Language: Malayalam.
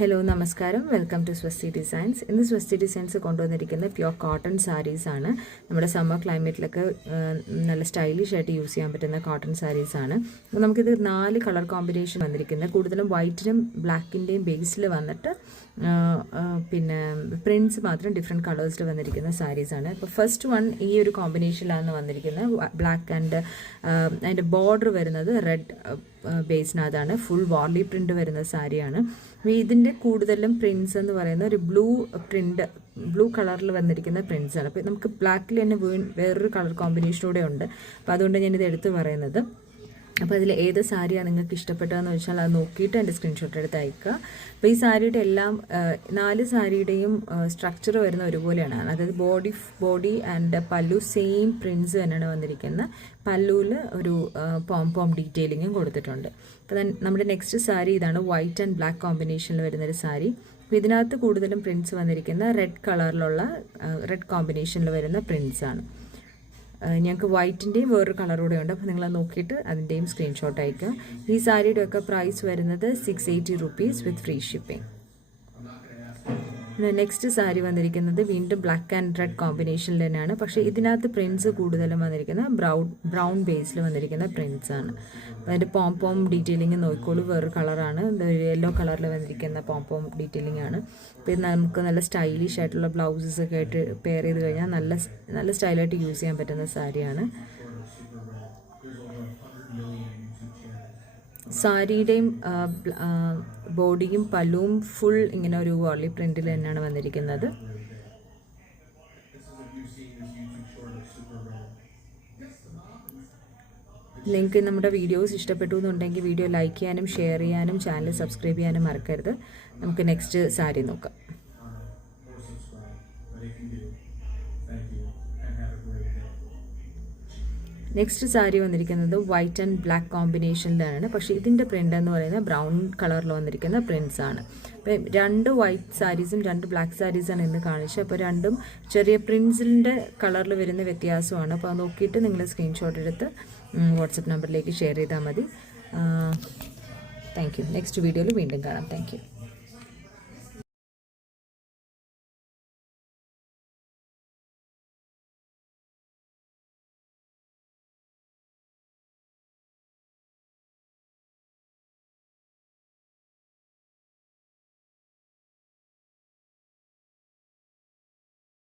ഹലോ നമസ്കാരം, വെൽക്കം ടു സ്വസ്തി ഡിസൈൻസ്. ഇന്ന് സ്വസ്തി ഡിസൈൻസ് കൊണ്ടുവന്നിരിക്കുന്ന പ്യുവർ കോട്ടൺ സാരീസാണ്. നമ്മുടെ സമ്മർ ക്ലൈമറ്റിലൊക്കെ നല്ല സ്റ്റൈലിഷ് ആയിട്ട് യൂസ് ചെയ്യാൻ പറ്റുന്ന കോട്ടൺ സാരീസാണ്. അപ്പോൾ നമുക്കിത് 4 കളർ കോമ്പിനേഷൻ വന്നിരിക്കുന്നത്, കൂടുതലും വൈറ്റിനും ബ്ലാക്കിൻ്റെയും ബേസിൽ വന്നിട്ട് പിന്നെ പ്രിൻറ്റ്സ് മാത്രം ഡിഫറെൻറ്റ് കളേഴ്സിൽ വന്നിരിക്കുന്ന സാരീസാണ്. അപ്പോൾ ഫസ്റ്റ് വൺ ഈ ഒരു കോമ്പിനേഷനിലാണ് വന്നിരിക്കുന്നത്. ബ്ലാക്ക് ആൻഡ് അതിൻ്റെ ബോർഡർ വരുന്നത് റെഡ് ബേസിനകത്താണ്. ഫുൾ വാർലി പ്രിൻ്റ് വരുന്ന സാരിയാണ്. ഇതിൻ്റെ കൂടുതലും പ്രിൻറ്റ്സ് എന്ന് പറയുന്ന ഒരു ബ്ലൂ കളറിൽ വന്നിരിക്കുന്ന പ്രിൻറ്റ്സ് ആണ്. അപ്പോൾ നമുക്ക് ബ്ലാക്കിൽ തന്നെ വേറൊരു കളർ കോമ്പിനേഷനൂടെ ഉണ്ട്. അപ്പോൾ അതുകൊണ്ട് ഞാനിത് എടുത്ത് പറയുന്നത്. അപ്പോൾ അതിൽ ഏത് സാരിയാണ് നിങ്ങൾക്ക് ഇഷ്ടപ്പെട്ടതെന്ന് വെച്ചാൽ അത് നോക്കിയിട്ട് എൻ്റെ സ്ക്രീൻഷോട്ട് എടുത്ത് അയക്കുക. അപ്പോൾ ഈ സാരിയുടെ എല്ലാം 4 സാരിയുടെയും സ്ട്രക്ചർ വരുന്ന ഒരുപോലെയാണ്. അതായത് ബോഡി ആൻഡ് പല്ലു സെയിം പ്രിൻറ്റ്സ് തന്നെയാണ് വന്നിരിക്കുന്നത്. പല്ലുവിൽ ഒരു പോം ഡീറ്റെയിലിങ്ങും കൊടുത്തിട്ടുണ്ട്. അപ്പോൾ നമ്മുടെ നെക്സ്റ്റ് സാരി ഇതാണ്. വൈറ്റ് ആൻഡ് ബ്ലാക്ക് കോമ്പിനേഷനിൽ വരുന്നൊരു സാരി. അപ്പോൾ ഇതിനകത്ത് കൂടുതലും പ്രിൻറ്റ്സ് വന്നിരിക്കുന്ന റെഡ് കോമ്പിനേഷനിൽ വരുന്ന പ്രിൻറ്റ്സ് ആണ്. ഞങ്ങൾക്ക് വൈറ്റിൻ്റെയും വേറൊരു കളറൂടെ ഉണ്ട്. അപ്പോൾ നിങ്ങൾ നോക്കിയിട്ട് അതിൻ്റെയും സ്ക്രീൻഷോട്ട് അയക്കുക. ഈ സാരിയുടെ ഒക്കെ പ്രൈസ് വരുന്നത് 680 rupees വിത്ത് ഫ്രീ ഷിപ്പിംഗ്. നെക്സ്റ്റ് സാരി വന്നിരിക്കുന്നത് വീണ്ടും ബ്ലാക്ക് ആൻഡ് റെഡ് കോമ്പിനേഷനിൽ തന്നെയാണ്. പക്ഷേ ഇതിനകത്ത് പ്രിൻറ്റ്സ് കൂടുതലും വന്നിരിക്കുന്ന ബ്രൗൺ ബേസിൽ വന്നിരിക്കുന്ന പ്രിൻറ്റ്സ് ആണ്. അതിൻ്റെ പോം ഡീറ്റെയിലിംഗ് നോക്കിക്കോളൂ, വേറൊരു കളറാണ്. യെല്ലോ കളറിൽ വന്നിരിക്കുന്ന പോം ഡീറ്റെയിലിംഗ് ആണ്. അപ്പോൾ ഇത് നമുക്ക് നല്ല സ്റ്റൈലിഷ് ആയിട്ടുള്ള ബ്ലൗസസ് ഒക്കെ ആയിട്ട് പെയർ ചെയ്ത് കഴിഞ്ഞാൽ നല്ല സ്റ്റൈലായിട്ട് യൂസ് ചെയ്യാൻ പറ്റുന്ന സാരിയാണ്. സാരിയുടെയും ബോഡിയും പല്ലുവും ഫുൾ ഇങ്ങനെ ഒരു വാർലി പ്രിന്റിൽ തന്നെയാണ് വന്നിരിക്കുന്നത്. നിങ്ങൾക്ക് നമ്മുടെ വീഡിയോസ് ഇഷ്ടപ്പെട്ടു എന്നുണ്ടെങ്കിൽ വീഡിയോ ലൈക്ക് ചെയ്യാനും ഷെയർ ചെയ്യാനും ചാനൽ സബ്സ്ക്രൈബ് ചെയ്യാനും മറക്കരുത്. നമുക്ക് നെക്സ്റ്റ് സാരി നോക്കാം. നെക്സ്റ്റ് സാരി വന്നിരിക്കുന്നത് വൈറ്റ് ആൻഡ് ബ്ലാക്ക് കോമ്പിനേഷനിലാണ്. പക്ഷേ ഇതിൻ്റെ പ്രിൻ്റ് എന്ന് പറയുന്നത് ബ്രൗൺ കളറിൽ വന്നിരിക്കുന്ന പ്രിൻറ്റ്സ് ആണ്. അപ്പം 2 വൈറ്റ് സാരീസും 2 ബ്ലാക്ക് സാരീസാണ് ഇന്ന് കാണിച്ചത്. അപ്പോൾ രണ്ടും ചെറിയ പ്രിൻറ്റ്സിൻ്റെ കളറിൽ വരുന്ന വ്യത്യാസമാണ്. അപ്പോൾ അത് നോക്കിയിട്ട് നിങ്ങൾ സ്ക്രീൻഷോട്ട് എടുത്ത് വാട്സപ്പ് നമ്പറിലേക്ക് ഷെയർ ചെയ്താൽ മതി. Thank you. നെക്സ്റ്റ് വീഡിയോയിൽ വീണ്ടും കാണാം. Thank you.